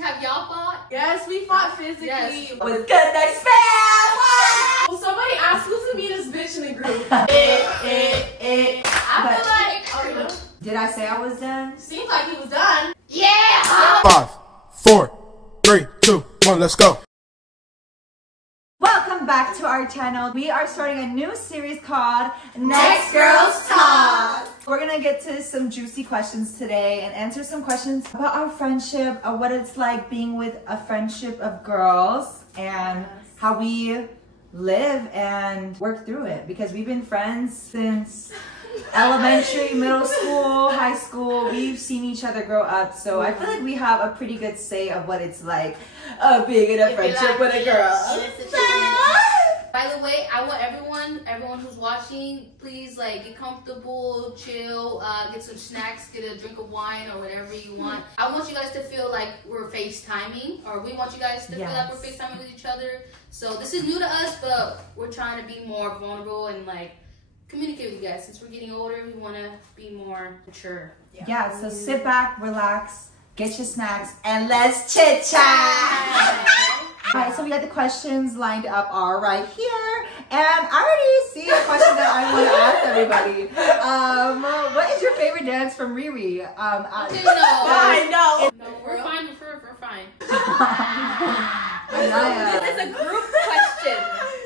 Have y'all fought? Yes, we fought physically. Yes. With good next fam. Well, somebody asked who's the meanest bitch in the group. I feel like. Oh, you know? Did I say I was done? Seems like he was done. Yeah! 5, 4, 3, 2, 1, let's go. Welcome back to our channel. We are starting a new series called NEXTGIRLZ TALK. We're gonna get to some juicy questions today and answer some questions about our friendship, of what it's like being with a friendship of girls, and how we live and work through it, because we've been friends since elementary, middle school, high school. We've seen each other grow up, so I feel like we have a pretty good say of what it's like being in a friendship with a girl. By the way, I want everyone who's watching, please like get comfortable, chill, get some snacks, get a drink of wine or whatever you want. I want you guys to feel like we're FaceTiming, or we want you guys to feel like we're FaceTiming with each other. So this is new to us, but we're trying to be more vulnerable and like communicate with you guys. Since we're getting older, we want to be more mature. Yeah, so sit back, relax, get your snacks, and let's chit chat. Alright, so we got the questions lined up all right here, and I already see a question that I want to ask everybody. What is your favorite dance from Riri? I know. No, we're fine. We're fine. Anaya. This is a group question.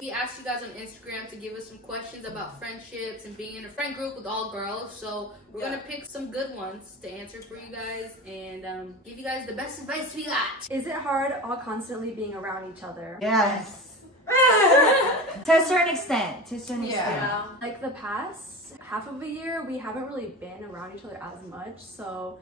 We asked you guys on Instagram to give us some questions about friendships and being in a friend group with all girls. So we're gonna pick some good ones to answer for you guys and give you guys the best advice we got. Is it hard all constantly being around each other? Yes. To a certain extent. Yeah. Like the past half of a year, we haven't really been around each other as much, so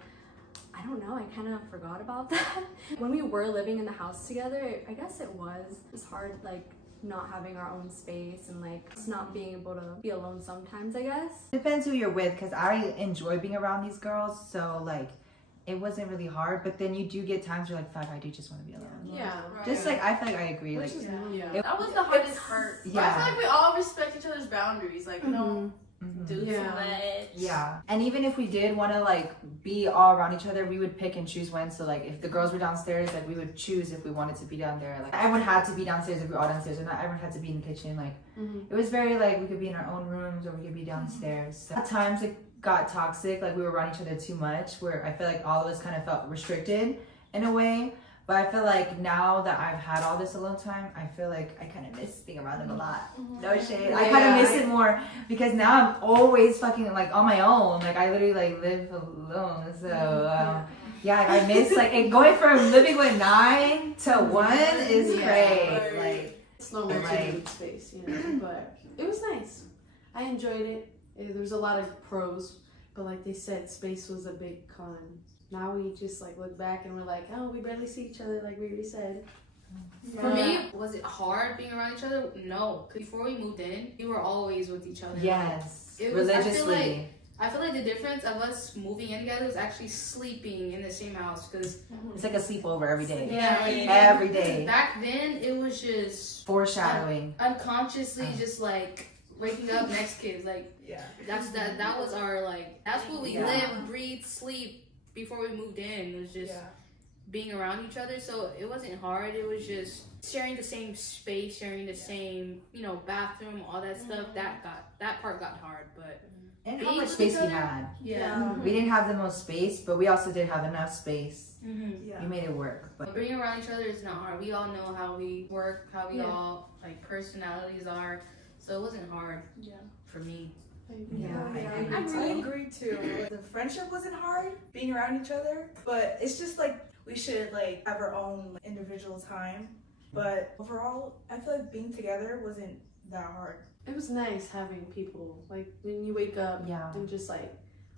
I don't know, I kind of forgot about that. When we were living in the house together, I guess it was hard, like not having our own space and like just not being able to be alone sometimes, I guess. Depends who you're with, because I enjoy being around these girls, so like it wasn't really hard, but then you do get times where like, fuck, I do just want to be alone. Yeah. Just like, I feel like I agree. Which Like, is That was the hardest part. But I feel like we all respect each other's boundaries. Like, no. Do too much. Yeah, and even if we did want to like be all around each other, we would pick and choose when. So like if the girls were downstairs, like we would choose if we wanted to be down there. Like everyone had to be downstairs if we're all downstairs, and not everyone had to be in the kitchen. Like it was very like we could be in our own rooms or we could be downstairs. So at times it got toxic, like we were around each other too much, where I feel like all of us kind of felt restricted in a way. But I feel like now that I've had all this alone time, I feel like I kind of miss being around them a lot. No shade. I kind of miss it more because now I'm always fucking like on my own. Like I literally like live alone. So yeah, I miss like going from living with 9 to 1 is great. Like it's no more like space, you know. But it was nice. I enjoyed it. There's a lot of pros, but like they said, space was a big con. Now we just like look back and we're like, oh, we barely see each other, like Riri said. For me, was it hard being around each other? No, because before we moved in, we were always with each other. Yes, it was, religiously. I feel like the difference of us moving in together was actually sleeping in the same house, because it's like a sleepover every day. Yeah, every day. Back then, it was just foreshadowing, unconsciously, just like waking up Nextkidz. Like that was our like that's what we live, breathe, sleep. Before we moved in, it was just being around each other. So it wasn't hard. It was just sharing the same space, sharing the same, you know, bathroom, all that stuff. That part got hard, but and how much space we had. We didn't have the most space, but we also did have enough space. We made it work. But being around each other is not hard. We all know how we work, how we all like personalities are. So it wasn't hard for me. I agree too. The friendship wasn't hard, being around each other, but it's just like we should like have our own individual time. But overall, I feel like being together wasn't that hard. It was nice having people, like when you wake up and just like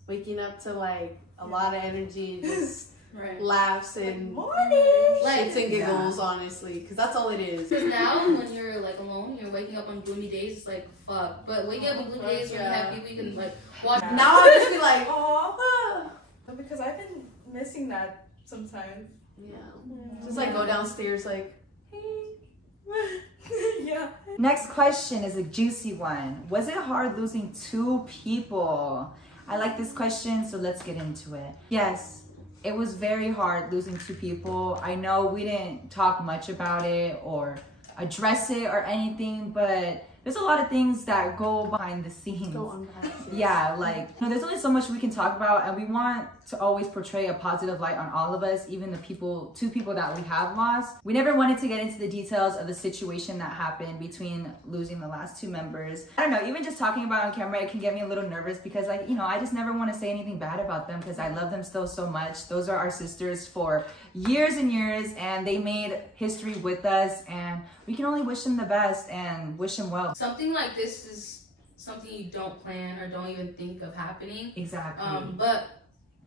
waking up to like a lot of energy, just laughs and shits and giggles, honestly, because that's all it is. Because now when you're like alone, you're waking up on gloomy days, it's like fuck. But waking up on gloomy days when you have people you can like watch. Now I'll just be like, oh, because I've been missing that sometimes. Just like go downstairs like, hey. Next question is a juicy one. Was it hard losing 2 people? I like this question, so let's get into it. Yes. it was very hard losing 2 people. I know we didn't talk much about it or address it or anything, but there's a lot of things that go behind the scenes. Yeah, like, you know, there's only so much we can talk about, and we want to always portray a positive light on all of us, even the 2 people that we have lost. We never wanted to get into the details of the situation that happened between losing the last 2 members. I don't know, even just talking about it on camera, it can get me a little nervous because, like, you know, I just never want to say anything bad about them because I love them still so much. Those are our sisters for years and years, and they made history with us, and we can only wish them the best and wish them well. Something like this is something you don't plan or don't even think of happening. Exactly. But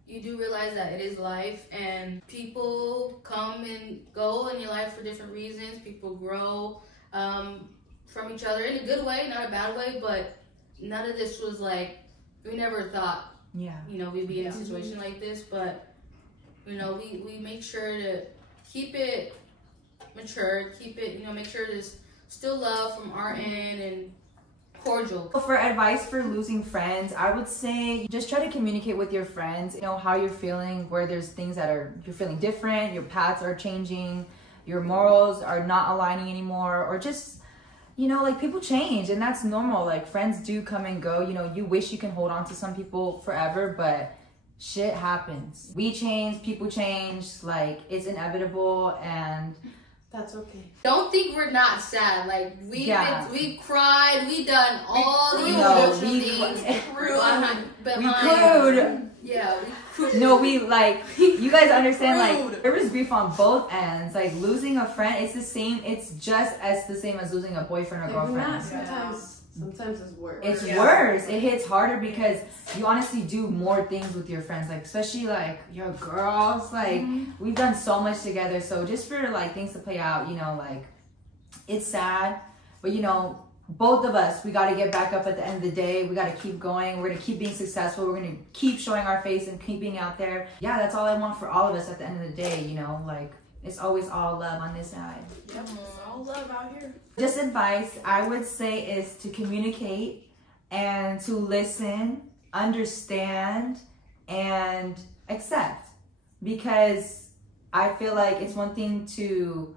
you do realize that it is life, and people come and go in your life for different reasons. People grow from each other in a good way, not a bad way, but none of this was like, we never thought, you know, we'd be in a situation like this, but, you know, we make sure to keep it mature, keep it, you know, make sure there's still love from our end and cordial. For advice for losing friends, I would say just try to communicate with your friends, you know, how you're feeling, where there's things that you're feeling different, your paths are changing, your morals are not aligning anymore, or just, you know, like, people change, and that's normal. Like, friends do come and go. You know, you wish you can hold on to some people forever, but shit happens. We change, people change, like, it's inevitable, and that's okay. Don't think we're not sad. Like, we cried, we done all the emotional things. We crewed. Yeah, we crewed. No, we, like, you guys understand, like, there was grief on both ends. Like, losing a friend, it's the same. It's just as the same as losing a boyfriend or girlfriend. Sometimes it's worse. It's worse. It hits harder because you honestly do more things with your friends, like, especially, like, your girls. Like, we've done so much together. So just for, like, things to play out, you know, like, it's sad, but, you know, both of us, we got to get back up at the end of the day. We got to keep going. We're going to keep being successful. We're going to keep showing our face and keep being out there. Yeah, that's all I want for all of us at the end of the day, you know, like, it's always all love on this side. Yep, it's all love out here. Just advice I would say is to communicate and to listen, understand, and accept. Because I feel like it's one thing to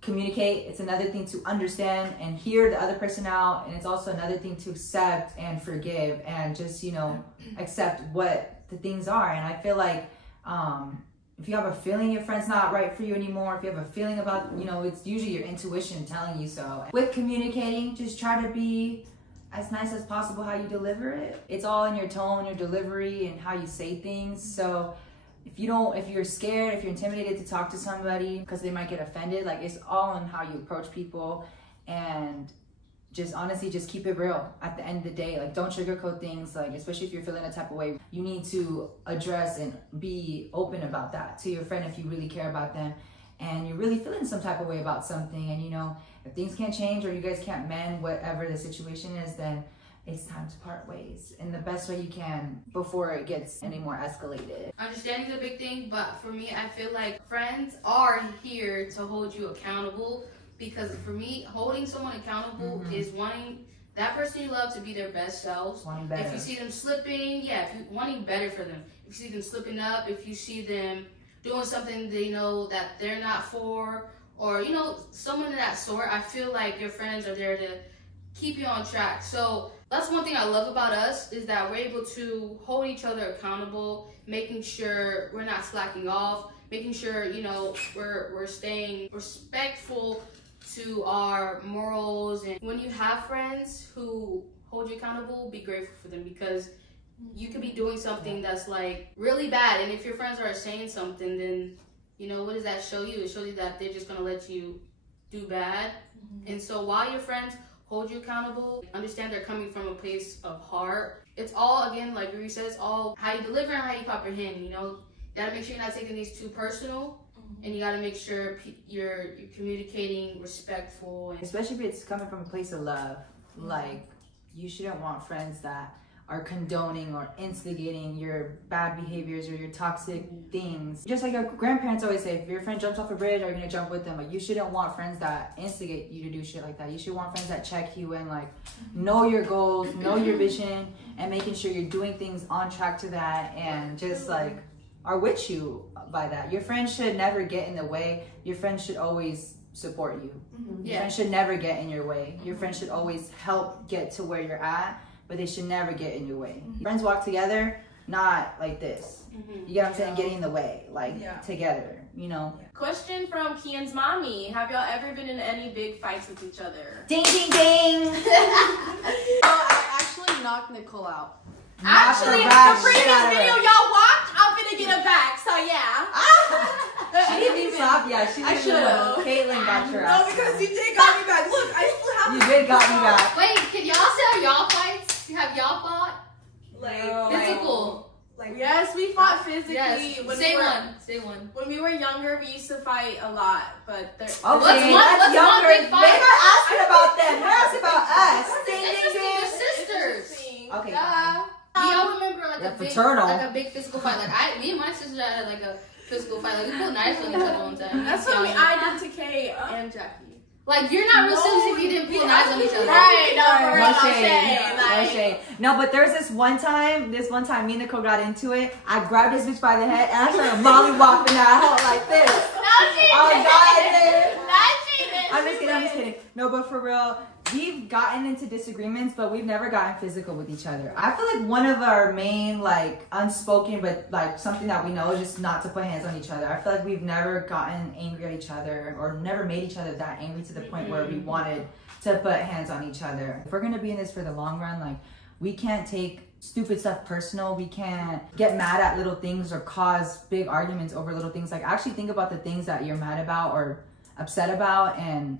communicate, it's another thing to understand and hear the other person out, and it's also another thing to accept and forgive and just, you know, accept what the things are. And I feel like if you have a feeling your friend's not right for you anymore, if you have a feeling about, you know, it's usually your intuition telling you so. With communicating, just try to be as nice as possible how you deliver it. It's all in your tone, your delivery, and how you say things. So if you're scared, if you're intimidated to talk to somebody because they might get offended, like, it's all in how you approach people. And just honestly, just keep it real at the end of the day. Like, don't sugarcoat things, like, especially if you're feeling a type of way. You need to address and be open about that to your friend if you really care about them and you're really feeling some type of way about something. And, you know, if things can't change or you guys can't mend whatever the situation is, then it's time to part ways in the best way you can before it gets any more escalated. Understanding is a big thing, but for me, I feel like friends are here to hold you accountable. Because for me, holding someone accountable is wanting that person you love to be their best selves. Wanting better. If you see them slipping, if you wanting better for them. If you see them slipping up, if you see them doing something they know that they're not for, or, you know, someone of that sort, I feel like your friends are there to keep you on track. So that's one thing I love about us, is that we're able to hold each other accountable, making sure we're not slacking off, making sure, you know, we're staying respectful to our morals. And when you have friends who hold you accountable, be grateful for them, because you could be doing something that's, like, really bad, and if your friends are saying something, then, you know, what does that show you? It shows you that they're just gonna let you do bad. And so while your friends hold you accountable, understand they're coming from a place of heart. It's all, again, like Riri says, all how you deliver and how you comprehend. You know, you gotta make sure you're not taking these too personal. And you gotta make sure you're communicating respectful. Especially if it's coming from a place of love. Like, you shouldn't want friends that are condoning or instigating your bad behaviors or your toxic things. Just like your grandparents always say, if your friend jumps off a bridge, are you gonna jump with them? Like, you shouldn't want friends that instigate you to do shit like that. You should want friends that check you and, like, know your goals, know your vision, and making sure you're doing things on track to that, and just, like, are with you by that. Your friends should never get in the way. Your friends should always support you. Your friends should never get in your way. Your friends should always help get to where you're at, but they should never get in your way. Friends walk together, not like this. You get what I'm saying? Getting in the way, like together, you know? Question from Kian's mommy. Have y'all ever been in any big fights with each other? Ding, ding, ding! I actually knocked Nicole out. Actually, the previous video y'all watched, I'm finna get her back, so yeah. She didn't even stop. Yeah, she I should have. Caitlyn got your No, ass. because you did got me back. Look, I still have You did got me back. Wait, can y'all say y'all fights? Have y'all fought? like Physical. Yes, we fought physically. Yes. Say one. When we were younger, we used to fight a lot, but Okay, What's one younger. big fight? They're not asking about them. They're asking about us. Ding, ding, Interesting, ding. your sisters. Okay. Yeah. Do y'all remember like Yeah, a big physical fight? Like me and my sister had like a physical fight. Like we pulled knives on each other one time. that's what I did to Kay and Jackie. Like you're not real serious if you didn't pull knives on each other. Right, no, for real, No no shade. shade. No Like, shade. No, but there's this one time, me and Nicole got into it. I grabbed this bitch by the head and I started mollywopping that hoe like this. Oh God, I'm just kidding. No, but for real, we've gotten into disagreements, but we've never gotten physical with each other. I feel like one of our main, like, unspoken, but like something that we know is just not to put hands on each other. I feel like we've never gotten angry at each other or never made each other that angry to the point where we wanted to put hands on each other. If we're gonna be in this for the long run, like, we can't take stupid stuff personal. We can't get mad at little things or cause big arguments over little things. Like, actually think about the things that you're mad about or upset about and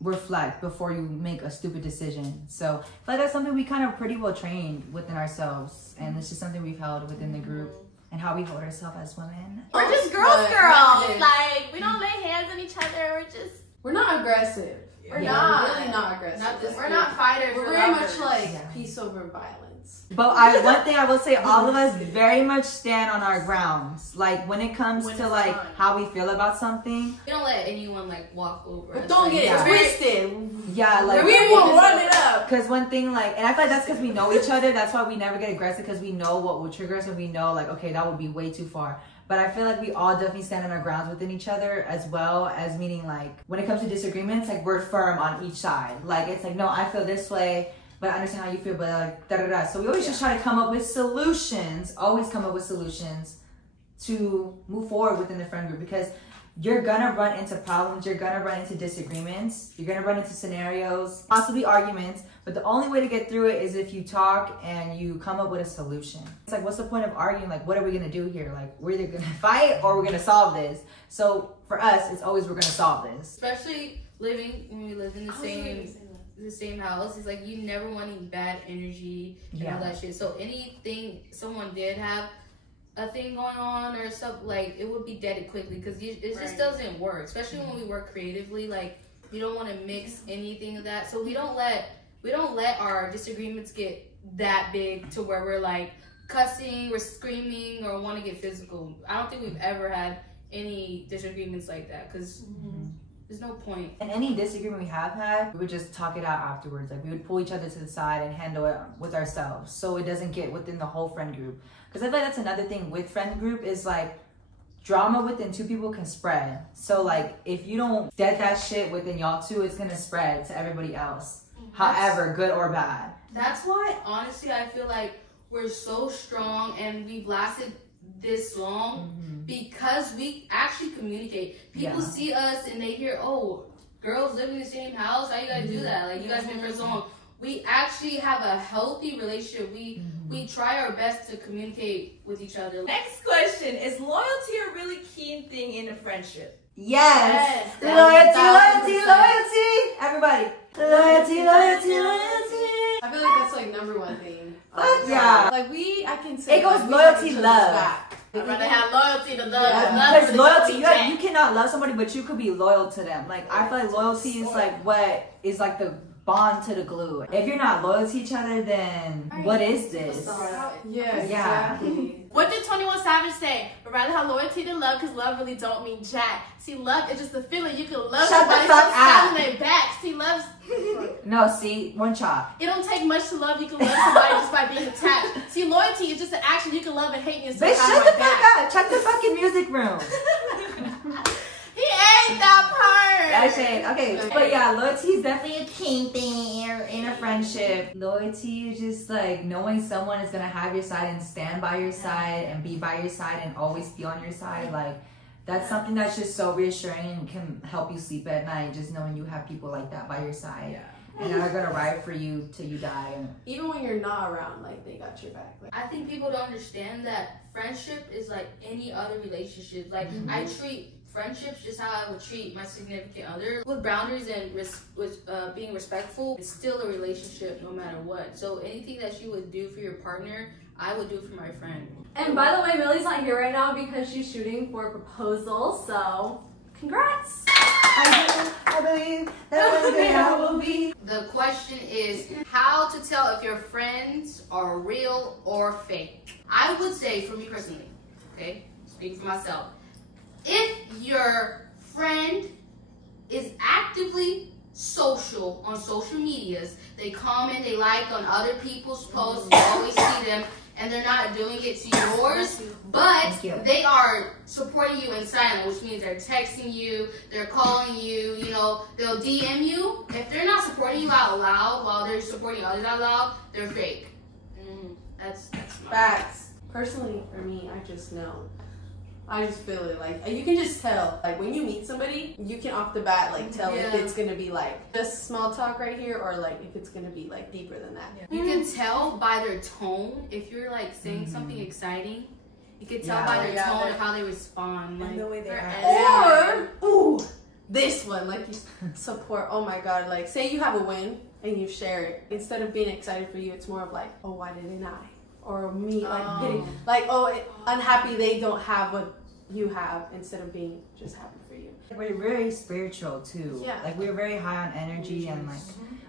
reflect before you make a stupid decision. So I feel like that's something we kind of pretty well trained within ourselves, and it's just something we've held within the group and how we hold ourselves as women. we're just girls. Like, we don't lay hands on each other. We're not aggressive. We're Yeah, not. We're really not aggressive. We're not fighters. We're we're very lovers. much like Yeah. peace over violence. But one thing I will say, all of us very much stand on our grounds. Like, when it comes to like how we feel about something. We don't let anyone like walk over. But us. don't Like, get it yeah. twisted. Yeah, like We will run it up. Because one thing, like, and I feel like that's because we know each other. That's why we never get aggressive, because we know what will trigger us and we know, like, okay, that would be way too far. But I feel like we all definitely stand on our grounds within each other, as well as meaning, like, when it comes to disagreements, like, we're firm on each side. Like, it's like, no, I feel this way, but I understand how you feel, but like, da-da-da. So we always just try to come up with solutions, to move forward within the friend group, because you're gonna run into problems, you're gonna run into disagreements, you're gonna run into scenarios, possibly arguments, but the only way to get through it is if you talk and you come up with a solution. It's like, what's the point of arguing? Like, what are we gonna do here? Like, we're either gonna fight or we're gonna solve this. So for us, it's always we're gonna solve this. Especially when we live in the same house, it's like you never want any bad energy and all that shit. So anything someone did have a thing going on or something, like, it would be deaded quickly, because it just doesn't work. Especially when we work creatively, like, you don't want to mix anything of that. So we don't let our disagreements get that big to where we're like cussing, we're screaming, or want to get physical. I don't think we've ever had any disagreements like that, because there's no point. And any disagreement we have had, we would just talk it out afterwards. Like, we would pull each other to the side and handle it with ourselves, so it doesn't get within the whole friend group. Because I feel like that's another thing with friend group, is like, drama within two people can spread. So like, if you don't dead that shit within y'all two, it's gonna spread to everybody else, however good or bad. That's why, honestly, I feel like we're so strong and we've lasted this long, because we actually communicate. People see us and they hear, oh, girls live in the same house, how you guys do that? Like, you guys been friends so long. We actually have a healthy relationship. We try our best to communicate with each other. Next question: is loyalty a really key thing in a friendship? Yes. Yes. Loyalty. Everybody. Loyalty. I feel like that's like number one thing. Yeah. Like I can say It goes like, loyalty, we have each other's love. back. I'd rather have loyalty than love. Yeah. Because loyalty, you cannot love somebody, but you could be loyal to them. Like, I feel like loyalty is like what is like the bond to the glue. If you're not loyal to each other, then what is this? Yeah, Yeah. exactly. What did 21 Savage say? I'd rather have loyalty than love, because love really don't mean jack. See, love is just a feeling. You can love Shut the somebody fuck without up. their back. See, love's... No, No, see, one chop. It don't take much to love. You can love somebody just by being attached. See, loyalty is just an action. You can love and hate me and still Bitch, have shut my the back. fuck up. Check the fucking music room. He ate that part. That's it. Okay, but yeah, loyalty is definitely a key thing in a friendship. Loyalty is just like knowing someone is gonna have your side and stand by your side and be by your side and always be on your side. Like, that's something that's just so reassuring and can help you sleep at night, just knowing you have people like that by your side. And they're gonna ride for you till you die. Even when you're not around, like, they got your back. Like, I think people don't understand that friendship is like any other relationship. Like, I treat friendships just how I would treat my significant other, with boundaries and being respectful. It's still a relationship no matter what. So anything that you would do for your partner, I would do for my friend. And by the way, Millie's not here right now because she's shooting for a proposal, so congrats! I believe that one day I will be. The question is how to tell if your friends are real or fake. I would say, for me personally, okay, speaking for myself, if your friend is actively social on social medias, they comment, they like on other people's posts, you always see them, and they're not doing it to yours, but they are supporting you in silence, which means they're texting you, they're calling you, you know, they'll DM you. If they're not supporting you out loud while they're supporting others out loud, they're fake. That's my facts. Personally, for me, I just know. I just feel it. Like, you can just tell. Like, when you meet somebody, you can off the bat, like, tell if it's gonna be, like, just small talk right here, or, like, if it's gonna be, like, deeper than that. You can tell by their tone if you're like saying something exciting. You can tell by their tone of how they respond, like, and the way they act. Or, ooh, this one, like, you support. Oh my god, like, say you have a win and you share it. Instead of being excited for you, it's more of like, oh, why didn't I? Or me, like, getting, like, unhappy they don't have what you have, instead of being just happy for you. We're very spiritual too. Yeah. Like, we're very high on energy and like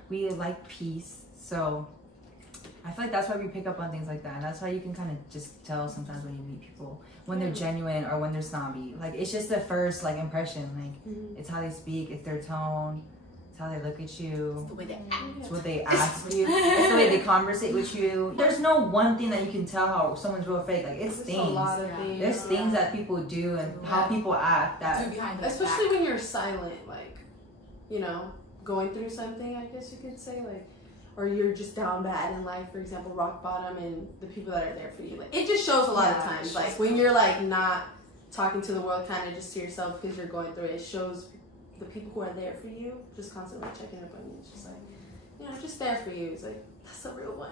we like peace. So I feel like that's why we pick up on things like that. And that's why you can kind of just tell sometimes when you meet people when they're genuine or when they're snobby. Like, it's just the first like impression. Like, it's how they speak, it's their tone, it's how they look at you, the way they act. it's what they ask you, it's the way they conversate with you. There's no one thing that you can tell how someone's real or fake. Like, it's things. A lot of things. There's things that people do and how people act that, especially when you're silent, like, you know, going through something, I guess you could say, like, or you're just down bad in life, for example, rock bottom, and the people that are there for you. Like, it just shows a lot of times. Like, when you're like not talking to the world, kind of just to yourself because you're going through it, it shows the people who are there for you, just constantly checking up on you. It's just like, you know, just there for you. It's like, that's a real one.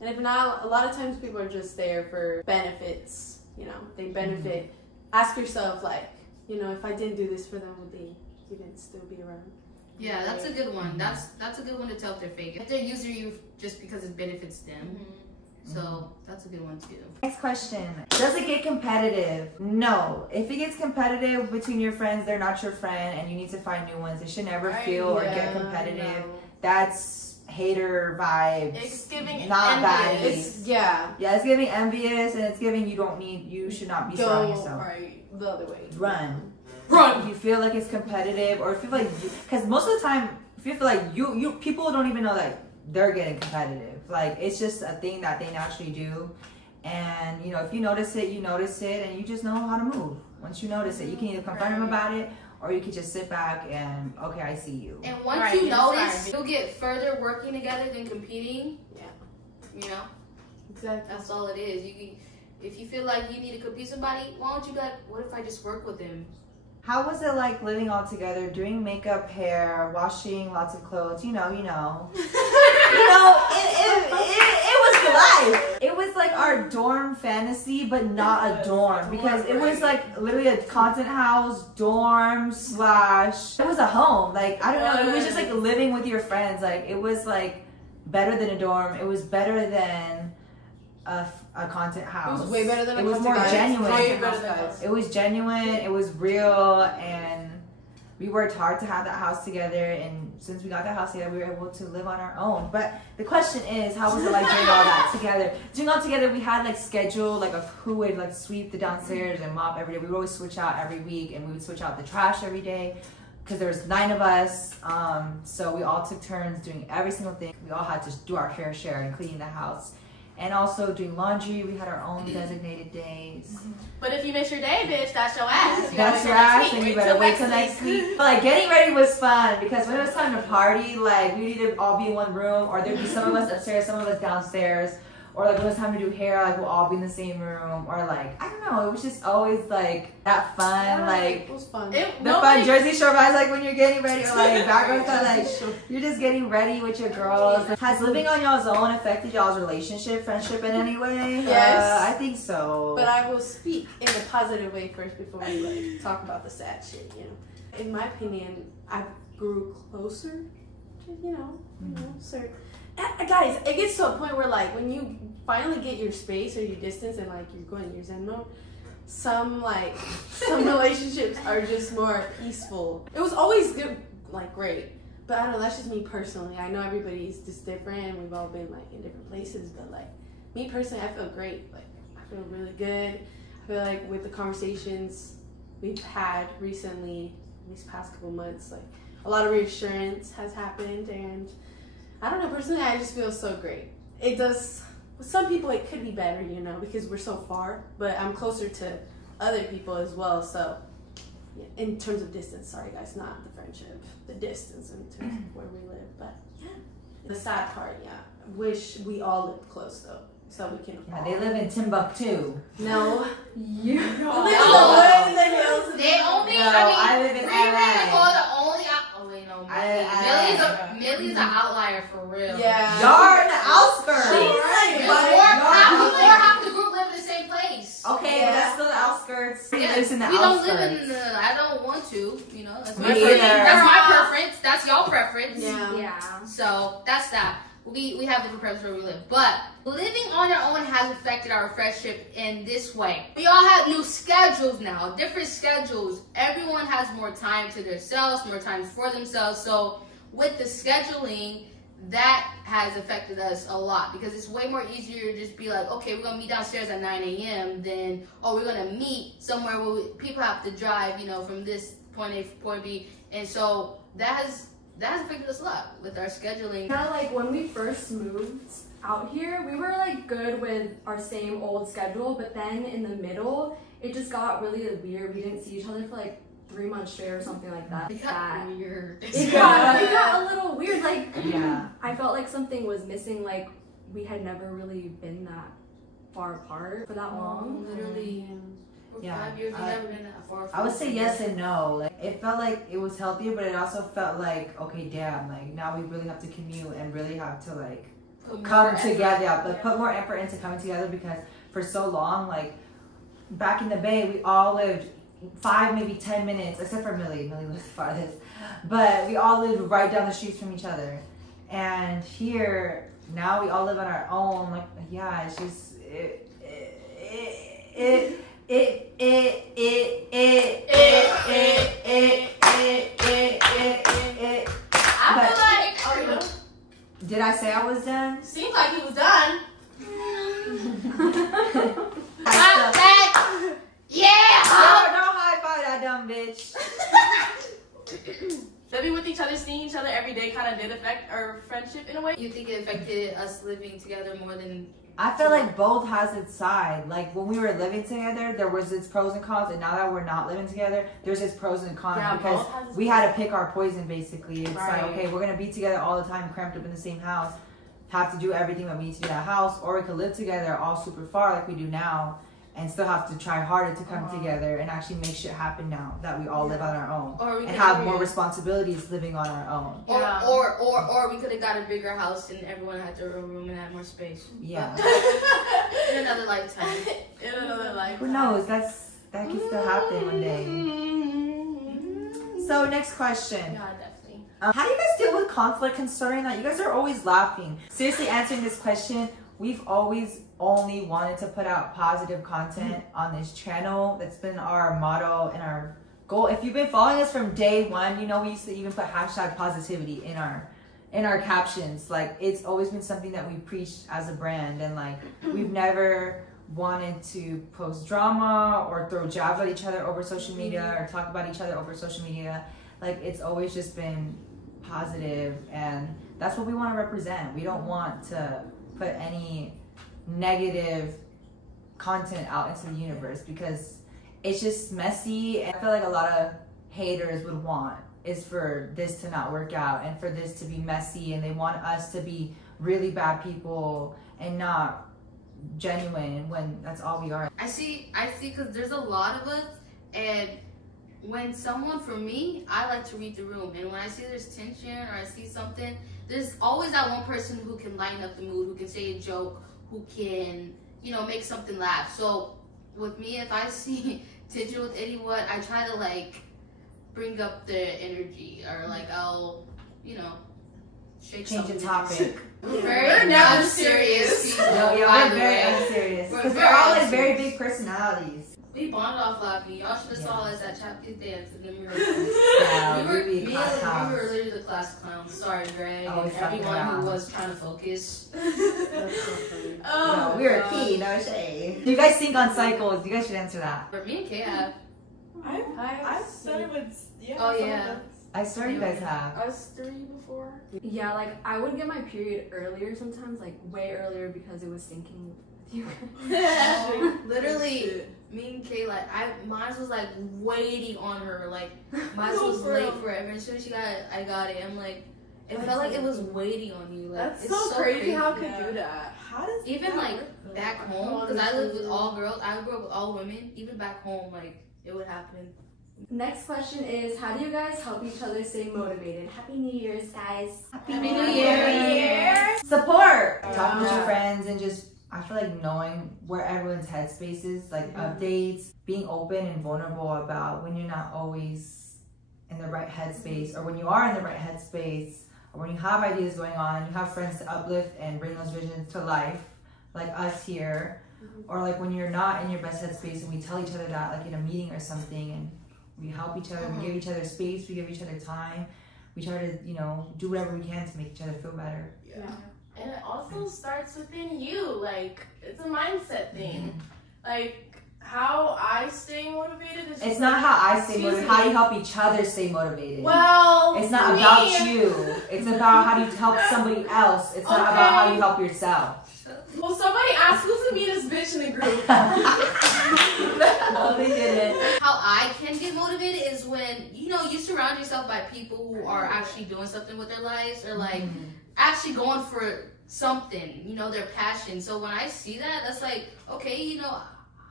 And if not, a lot of times people are just there for benefits. You know, they benefit. Ask yourself, like, you know, if I didn't do this for them, would they even still be around? Yeah, that's a good one. That's a good one to tell if they're fake. If they're using you just because it benefits them. So that's a good one too. Next question. Does it get competitive? No. If it gets competitive between your friends, they're not your friend and you need to find new ones. It should never feel or get competitive. No. That's hater vibes. It's giving not envious. bad. Yeah, it's giving envious and it's giving you should not be surrounding yourself. Right, the other way. Run. Run. If you feel like it's competitive, or if you feel like, because most of the time, if you feel like you people don't even know that they're getting competitive. Like, it's just a thing that they naturally do, and you know, if you notice it, and you just know how to move. Once you notice it, you can either confront them about it, or you can just sit back and, okay, I see you. And once you notice, you'll get further working together than competing. Yeah. You know. Exactly. That's all it is. If you feel like you need to compete somebody, why don't you be like, what if I just work with them? How was it like living all together, doing makeup, hair, washing lots of clothes? You know. It was life. It was like our dorm fantasy, but not a dorm, because it was like literally a content house, dorm / it was a home. Like, I don't know. It was just like living with your friends. Like, it was like better than a dorm. It was better than a content house. It was way better than a content house. It was more genuine. Way better than us. It was genuine. It was real, and we worked hard to have that house together. And since we got that house together, we were able to live on our own. But the question is, how was it like doing all that together? Doing all together, we had like schedule like of who would like sweep the downstairs and mop every day. We would always switch out every week, and we would switch out the trash every day. because there's 9 of us, so we all took turns doing every single thing. We all had to do our fair share in cleaning the house. And also doing laundry, we had our own designated days. But if you miss your day, bitch, that's your ass. You That's your ass, and you better wait till next week. But like getting ready was fun because when it was time to party, like we'd either all be in one room or there'd be some of us upstairs, some of us downstairs. Or like when it was time to do hair, like we'll all be in the same room. Or like, I don't know, it was just always like that fun, like it was fun. fun Jersey Shore vibes, like when you're getting ready, or like background stuff, like you're just getting ready with your girls. Has living on y'all's own affected y'all's relationship, friendship in any way? Yes. I think so. But I will speak in a positive way first before we like talk about the sad shit, you know. In my opinion, I grew closer to, you know, certain. Guys, it gets to a point where like when you finally get your space or your distance and like you're going your Zen mode, some relationships are just more peaceful. It was always good, like great, but I don't know, that's just me personally. I know everybody's just different and we've all been like in different places, but like me personally, I feel great. Like I feel really good. I feel like with the conversations we've had recently, these past couple months, like a lot of reassurance has happened, and I don't know, personally, I just feel so great. It does, with some people it could be better, you know, because we're so far, but I'm closer to other people as well, so yeah, in terms of distance, sorry guys, not the friendship, the distance in terms of where we live, but yeah. The sad part, yeah, wish we all lived close though, so we can Yeah, they live in Timbuktu. No. You live in the No. woods and the hills. They only, No, I live in LA. Millie's an outlier for real. Yeah. Y'all in the outskirts. Half the group live in the same place. Okay, Yeah. but that's still the outskirts. He lives in the we outskirts. don't live in the. I don't want to. You know, that's my Me preference. either. That's my preference. That's y'all preference. Yeah. So that's that. We have different preferences where we live, but living on our own has affected our friendship in this way. We all have new schedules now, different schedules. Everyone has more time to themselves, more time for themselves. So with the scheduling, that has affected us a lot because it's way more easier to just be like, okay, we're gonna meet downstairs at 9 a.m. than, oh, we're gonna meet somewhere where people have to drive, you know, from this point A to point B, and so that has affected us a lot with our scheduling. Kind of like when we first moved out here, we were like good with our same old schedule, but then in the middle, it just got really weird. We didn't see each other for like 3 months straight or something like that. It got weird. It got a little weird. Like, Yeah. I felt like something was missing. Like, we had never really been that far apart for that long. Literally. For Yeah, 5 years, we've never been that far. I would say yes and no. Like it felt like it was healthier, but it also felt like, okay, damn, like now we really have to commute and really have to like come together, but put more effort into coming together because for so long, like back in the Bay, we all lived 5, maybe 10 minutes, except for Millie. Millie was the farthest, but we all lived right down the streets from each other. And here now we all live on our own. Like, yeah, it's just I feel like, oh, you know, Did I say I was done? seems like he was done. Clap back. Yeah. Don't high five that dumb bitch. Living with each other, seeing each other every day kind of did affect our friendship in a way. You think it affected us living together more than? I feel like both has its side. Like when we were living together, there was its pros and cons, and now that we're not living together, there's its pros and cons because both has its we had to pick our poison basically. It's Right. like, okay, we're gonna be together all the time, cramped up in the same house, have to do everything that we need to do in that house, or we could live together all super far like we do now, and still have to try harder to come together and actually make shit happen now that we all live on our own Or we and could have agree. more responsibilities living on our own. Yeah. Or we could have got a bigger house and everyone had their own room and had more space. Yeah. In another lifetime. In another life. Who knows? That can still happen one day. So next question. Yeah, definitely. How do you guys deal with conflict considering that you guys are always laughing? Seriously, answering this question, we've always only wanted to put out positive content on this channel. That's been our motto and our goal. If you've been following us from day one, you know we used to even put #positivity in our captions. Like it's always been something that we preached as a brand, and like we've never wanted to post drama or throw jabs at each other over social media or talk about each other over social media. Like, it's always just been positive, and that's what we want to represent. We don't want to put any negative content out into the universe because it's just messy, and I feel like a lot of haters would want is for this to not work out and for this to be messy, and they want us to be really bad people and not genuine when that's all we are. I see, because there's a lot of us, and when someone, for me, I like to read the room, and when I see there's tension or I see something, there's always that one person who can lighten up the mood, who can say a joke, who can, you know, make something laugh. So with me, if I see tension with anyone, I try to like bring up the energy, or like I'll, you know, Change the topic. We're never serious people. No, yeah, we're very unserious. Because we're all like very big personalities. We bonded off laughing. Y'all should have saw us at Chapkins dance in the mirror. Yeah, we were literally the class clowns. Sorry, Greg, Always and everyone around. who was trying to focus. No, we were key, no shade. You guys think on cycles. You guys should answer that. For me and Kay have. I've started with Oh yeah. I swear you guys have. Us 3 before. Yeah, like I would get my period earlier sometimes, like way earlier because it was syncing with you guys. Literally, me and Kay, like mine was like waiting on her. Like mine was late forever. And as soon as I got it. I'm like, it felt like it was waiting on you. Like That's it's so crazy. How could do that? How does even like back home, because I lived with all girls. I grew up with all women. Even back home, like it would happen. Next question is, how do you guys help each other stay motivated? Happy New Year's, guys. Happy New Year. Support. Talking with your friends and just, I feel like knowing where everyone's headspace is, like updates, being open and vulnerable about when you're not always in the right headspace, or when you are in the right headspace, or when you have ideas going on, you have friends to uplift and bring those visions to life, like us here, or like when you're not in your best headspace and we tell each other that, like in a meeting or something, and we help each other, we give each other space, we give each other time, we try to, you know, do whatever we can to make each other feel better. Yeah. And it also starts within you. Like, it's a mindset thing. Like, how I stay motivated is It's not how I stay motivated, how do you help each other stay motivated? Well, it's not about you. It's about how do you help somebody else. It's not about how you help yourself. Well, somebody asked who's the meanest bitch in the group. No, they didn't. How I can get motivated is when, you know, you surround yourself by people who are actually doing something with their lives, or like actually going for something, you know, their passion. So when I see that, that's like, okay, you know,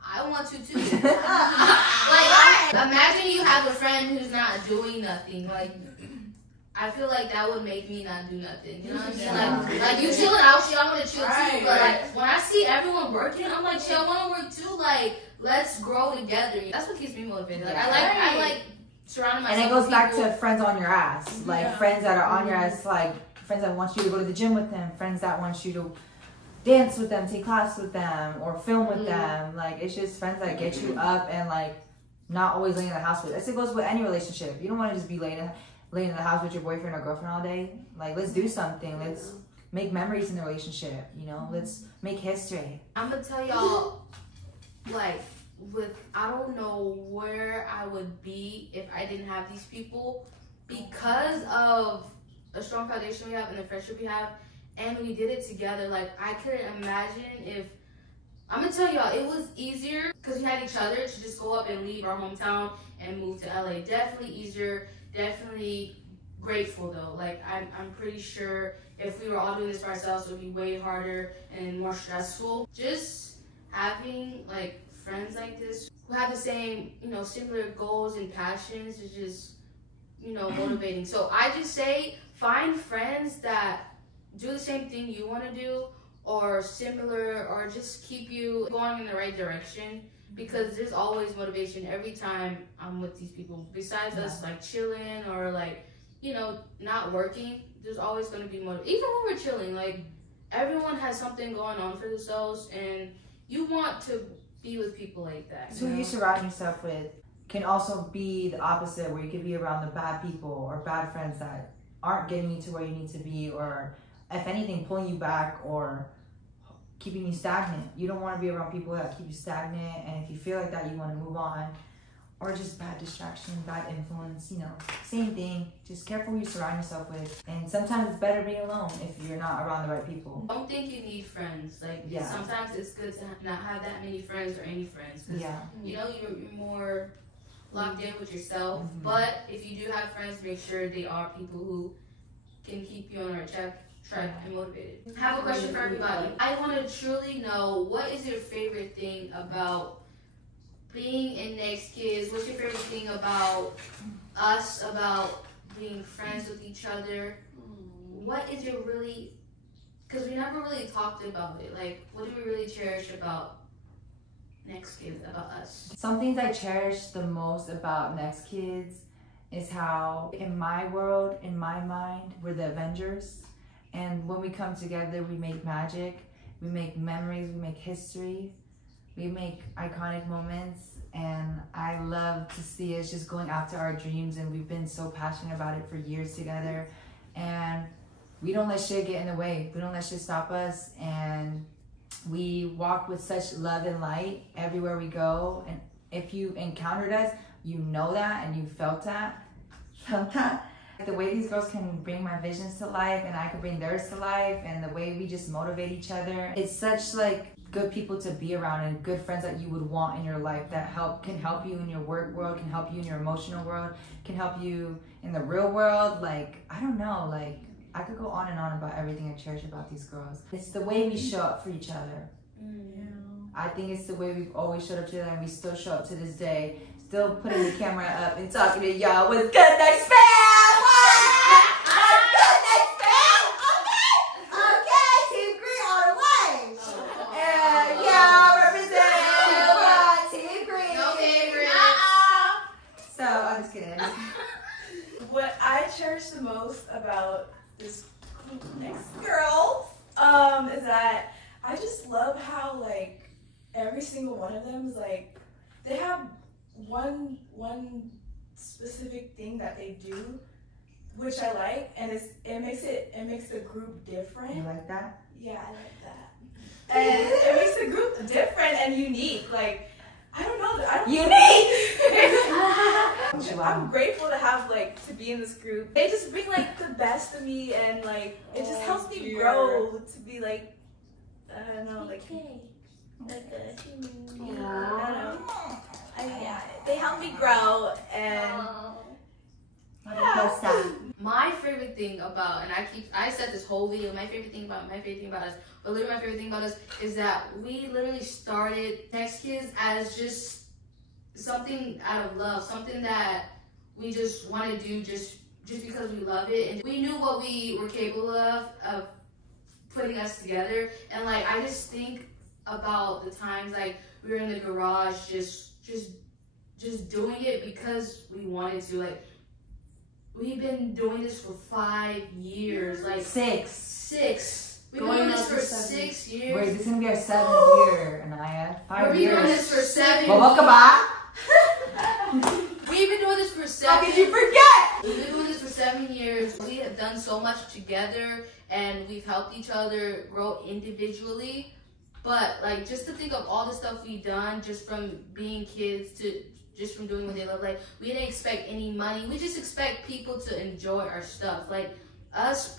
I want to too. Like, imagine you have a friend who's not doing nothing. Like, I feel like that would make me not do nothing. You know what I'm saying? Like you chilling out, I want to chill too. But like, when I see everyone working, I'm like, shit, I want to work too. Like, let's grow together. That's what keeps me motivated. Like, I like surrounding myself. And it goes with back people. to friends on your ass. Like friends that are on your ass, like friends that want you to go to the gym with them, friends that want you to dance with them, take class with them, or film with them. Like, it's just friends that get you up and like not always laying in the house with. It goes with any relationship. You don't want to just be laying in the house with your boyfriend or girlfriend all day. Like, let's do something. Let's make memories in the relationship, you know? Let's make history. I'm gonna tell y'all, like, I don't know where I would be if I didn't have these people, because of a strong foundation we have and the friendship we have, and we did it together. Like, I couldn't imagine if, I'm gonna tell y'all, it was easier because we had each other to just go up and leave our hometown and move to LA. Definitely easier. Definitely grateful though. Like, I'm pretty sure if we were all doing this for ourselves, it would be way harder and more stressful. Just having like friends like this who have the same, you know, similar goals and passions is just, you know, motivating. So I just say, find friends that do the same thing you want to do, or similar, or just keep you going in the right direction. Because there's always motivation every time I'm with these people. Besides us like chilling or like, you know, not working, there's always gonna be motivation. Even when we're chilling, like everyone has something going on for themselves, and you want to be with people like that. So who you surround yourself with can also be the opposite, where you could be around the bad people or bad friends that aren't getting you to where you need to be, or if anything, pulling you back or keeping you stagnant. You don't want to be around people that keep you stagnant, and if you feel like that, you want to move on, or just bad distraction, bad influence, you know, same thing. Just careful who you surround yourself with. And sometimes it's better being alone if you're not around the right people. Don't think you need friends. Like, Yeah. sometimes it's good to not have that many friends or any friends. 'Cause, Yeah. you know, you're more locked in with yourself. Mhm. But if you do have friends, make sure they are people who can keep you on the right track and motivated. I have a question for everybody. I want to truly know, what is your favorite thing about being in Nextkidz? What's your favorite thing about us, about being friends with each other? What is your really, because we never really talked about it, like, what do we really cherish about Nextkidz, about us? Some things I cherish the most about Nextkidz is how, in my world, in my mind, we're the Avengers. And when we come together, we make magic, we make memories, we make history, we make iconic moments. And I love to see us just going after our dreams, and we've been so passionate about it for years together. And we don't let shit get in the way. We don't let shit stop us. And we walk with such love and light everywhere we go. And if you encountered us, you know that, and you felt that. The way these girls can bring my visions to life, and I can bring theirs to life, and the way we just motivate each other. It's such like good people to be around, and good friends that you would want in your life, that can help you in your work world, can help you in your emotional world, can help you in the real world. Like, I don't know, like, I could go on and on about everything I cherish about these girls. It's the way we show up for each other. I think it's the way we've always showed up to them, and we still show up to this day. Still putting the camera up and talking to y'all with good night fam. Good night fam. Okay, Team Green all the way. And y'all represent Team Green. No favorites. So I'm just kidding. What I cherish the most about this Nextgirls is that I just love how, like, every single one of them is like, they have one specific thing that they do, which I like, and it makes the group different. You like that? Yeah, I like that. And it makes the group different and unique. Like, I don't know. Unique. I'm grateful to have, like, to be in this group. They just bring, like, the best of me, and, like, it just helps me grow to be, like, I don't know, like a human. I don't know. Yeah, they help me grow, and my favorite thing about, and I said this whole video, my favorite thing about us, but literally my favorite thing about us is that we literally started Nextkidz as just something out of love, something that we just want to do just because we love it, and we knew what we were capable of putting us together. And like, I just think about the times like we were in the garage just doing it because we wanted to. Like, we've been doing this for 5 years. Like six. We've been doing this for 6 years. Wait, this is gonna be our 7th year, Anaya. 5 years. We've been doing this for 7 Well, welcome back. We've been doing this for 7 How could you forget? We've been doing this for 7 years. We have done so much together, and we've helped each other grow individually. But like, just to think of all the stuff we've done, just from being kids to just from doing what they love. Like, we didn't expect any money. We just expect people to enjoy our stuff. Like, us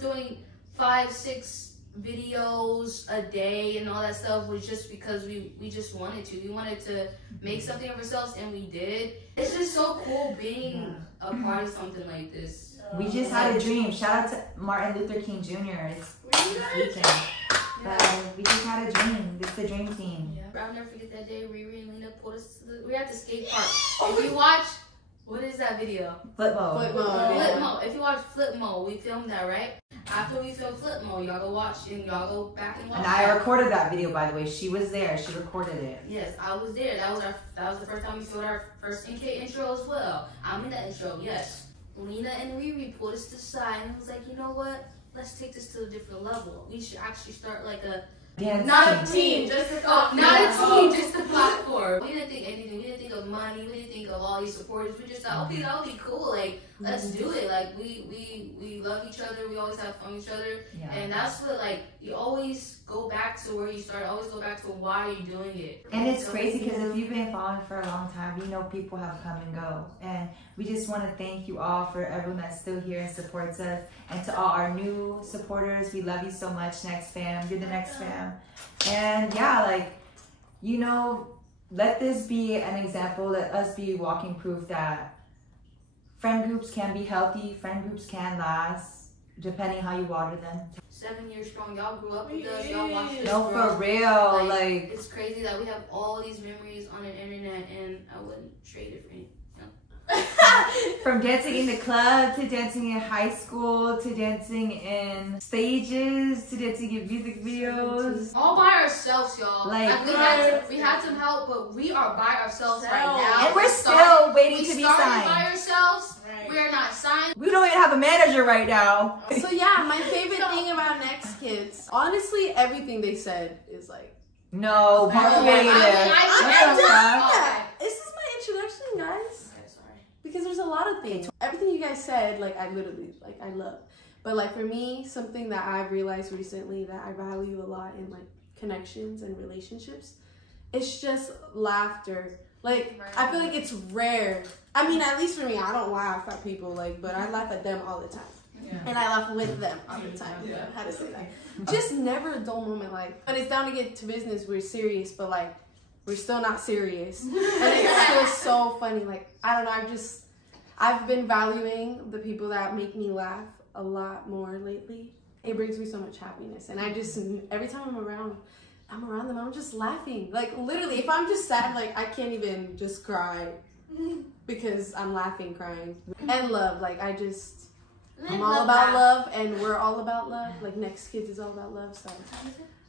doing 5-6 videos a day and all that stuff was just because we just wanted to. We wanted to make something of ourselves, and we did. It's just so cool being a part of something like this. We just had a dream. Shout out to Martin Luther King Jr. It's this weekend. We just had a dream. This is the dream team. Yeah. I'll never forget that day Riri and Lena pulled us to we were at the skate park. If you watch, what is that video? Flip mode. Flip mode. If you watch Flip mode, we filmed that, right? After we filmed Flip mode, y'all go watch and y'all go back and watch. And I recorded that video, by the way. She was there. She recorded it. Yes, I was there. That was the first time we filmed our first NK intro as well. I'm in that intro, yes. Lena and Riri pulled us to the side and was like, you know what? Let's take this to a different level. We should actually start like a not a team, just a platform. Not a team, just a platform. We didn't think anything. We didn't think of money. We didn't think of all these supporters. We just thought, okay, that would be cool. Like, let's do it. Like we love each other. We always have fun with each other, and that's what like you always go back to where you started. Always go back to why you're doing it. And it's crazy because if you've been following for a long time, you know people have come and go, and we just want to thank you all for everyone that's still here and supports us, and to all our new supporters, we love you so much. Next fam, you're the next fam, and yeah, like you know, let this be an example. Let us be walking proof that friend groups can be healthy. Friend groups can last, depending how you water them. 7 years strong. Y'all grew up with us. Y'all watched us No, grow. for real. Like it's crazy that we have all these memories on the internet, and I wouldn't trade it for anything. from dancing in the club to dancing in high school to dancing in stages to dancing in music videos. All by ourselves, y'all. Like, we had some help, but we are by ourselves right now. And we're still waiting to be We started signed. by ourselves. Right. We are not signed. We don't even have a manager right now. So yeah, my favorite thing about Nextkidz, honestly, everything they said is like. No, more I'm creative. I'm What done. the fuck? This is my introduction, guys. Okay, sorry. Because there's a lot of things. Everything you guys said, like I literally, like I love. But like for me, something that I've realized recently that I value a lot in like connections and relationships, it's just laughter. Like I feel like it's rare. I mean, at least for me, I don't laugh at people like, but I laugh at them all the time. Yeah. And I laugh with them all the time. Yeah. How to say that? Just never a dull moment. Like, when it's down to get to business, we're serious, but like, we're still not serious. And it's still so funny. Like, I don't know. I've been valuing the people that make me laugh a lot more lately. It brings me so much happiness. And I just, every time I'm around them, I'm just laughing. Like, literally, if I'm just sad, like, I can't even just cry because I'm laughing, crying. And love. Like, I'm all about love, and we're all about love. Like, Nextkidz is all about love, so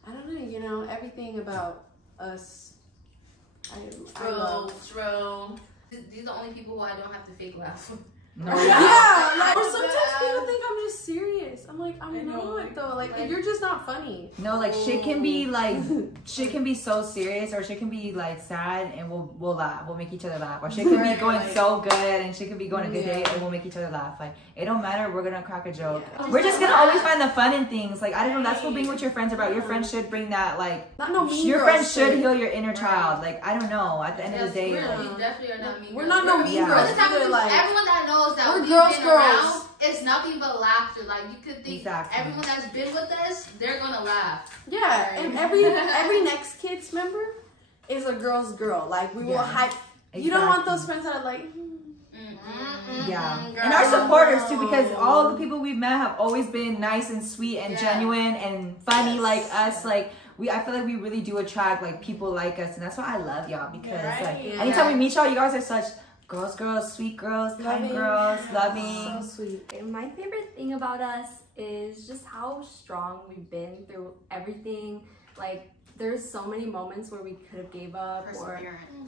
I don't know, you know, everything about us, I love. True. These are the only people who I don't have to fake laugh. No. Yeah, like, or sometimes people think I'm just serious. I'm like, I'm not though. Like, you're just not funny. No, like shit can be like shit can be so serious, or shit can be like sad, and we'll laugh. We'll make each other laugh. Or shit can be going so good, and shit can be going a good day, and we'll make each other laugh. Like it don't matter. We're gonna crack a joke. Yeah. We're just gonna always find the fun in things. Like I don't know. That's what being with your friends about. Your friends should bring that. Like your friends should heal your inner child. Like I don't know. At the end of the day, we definitely are not mean. We're not no mean girls. Like everyone that knows that we're girls. Around, it's nothing but laughter. Like you could think everyone that's been with us, they're gonna laugh. Yeah, and every Nextkidz member is a girl's girl. Like we will hype. Exactly. You don't want those friends that are like. Yeah, and our supporters too, because all the people we've met have always been nice and sweet and genuine and funny like us. Like I feel like we really do attract like people like us, and that's why I love y'all because like anytime we meet y'all, you guys are such. Girls, sweet girls, kind girls, loving. So sweet. And my favorite thing about us is just how strong we've been through everything. Like, there's so many moments where we could have gave up.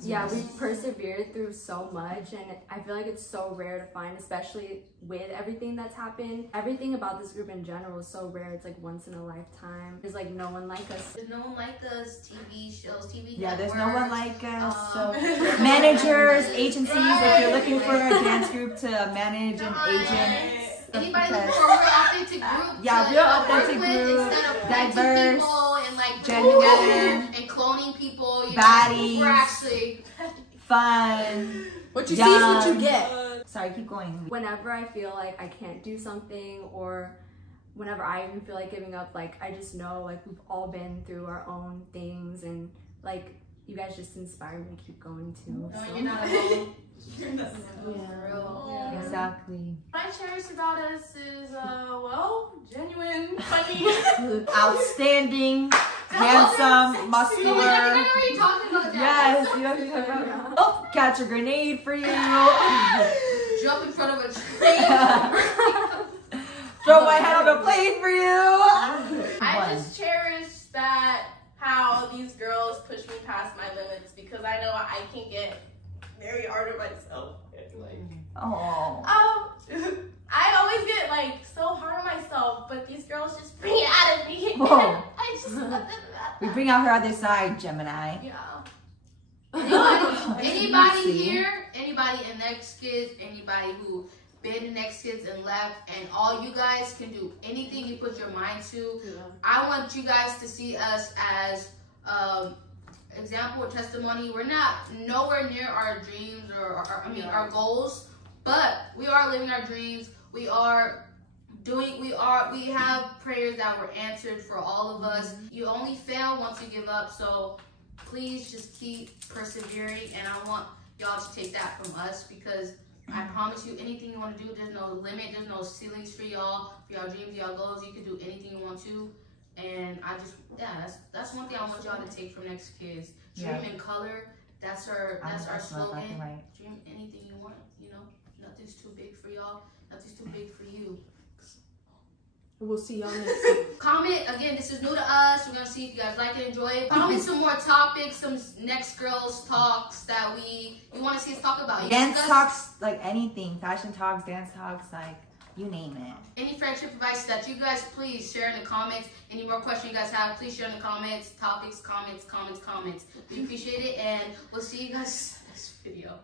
We persevered through so much. And I feel like it's so rare to find, especially with everything that's happened. Everything about this group in general is so rare. It's like once in a lifetime. There's like no one like us. There's no one like us. TV shows, TV networks. There's no one like us. So managers, agencies, if you're looking for a dance group to manage an agent. Anybody looking for a real authentic group? Yeah, real authentic group, diverse, and like genuine, and cloning people. Baddies. We're actually fun. What you see is what you get. Sorry, keep going. Whenever I feel like I can't do something, or whenever I even feel like giving up, like I just know like we've all been through our own things, and like you guys just inspire me to keep going too. No, you're not alone. Yeah. Exactly. What I cherish about us is, genuine, funny, outstanding, handsome, muscular. I know what you're talking about. Yes, you know what you're talking about. Oh, catch a grenade for you. Jump in front of a train. Throw my head on a plane for you. I just cherish that how these girls push me past my limits, because I know I can get very hard on myself. I always get like so hard on myself, but these girls just bring it out of me. I just we bring out her other side, Gemini. Yeah. Anybody here, anybody in Nextkidz, anybody who been in Nextkidz and left, and all you guys can do anything you put your mind to. Yeah. I want you guys to see us as example or testimony. We're not nowhere near our dreams or our goals, but we are living our dreams. We have prayers that were answered for all of us. You only fail once you give up, so please just keep persevering, and I want y'all to take that from us, because I promise you, anything you want to do, there's no limit, there's no ceilings for y'all, for y'all dreams, y'all goals. You can do anything you want to. And I just, that's one thing I want y'all to take from Nextkidz. Dream in color. That's our slogan. Right. Dream anything you want. You know, nothing's too big for y'all. Nothing's too big for you. We'll see y'all next week. Comment again. This is new to us. We're gonna see if you guys like it, enjoy it. Comment some more topics, some next girls talks that you want to see us talk about. Dance talks, like anything, fashion talks, dance talks, like. You name it. Any friendship advice that you guys please share in the comments. Any more questions you guys have, please share in the comments. Topics, comments. We appreciate it, and we'll see you guys in this video.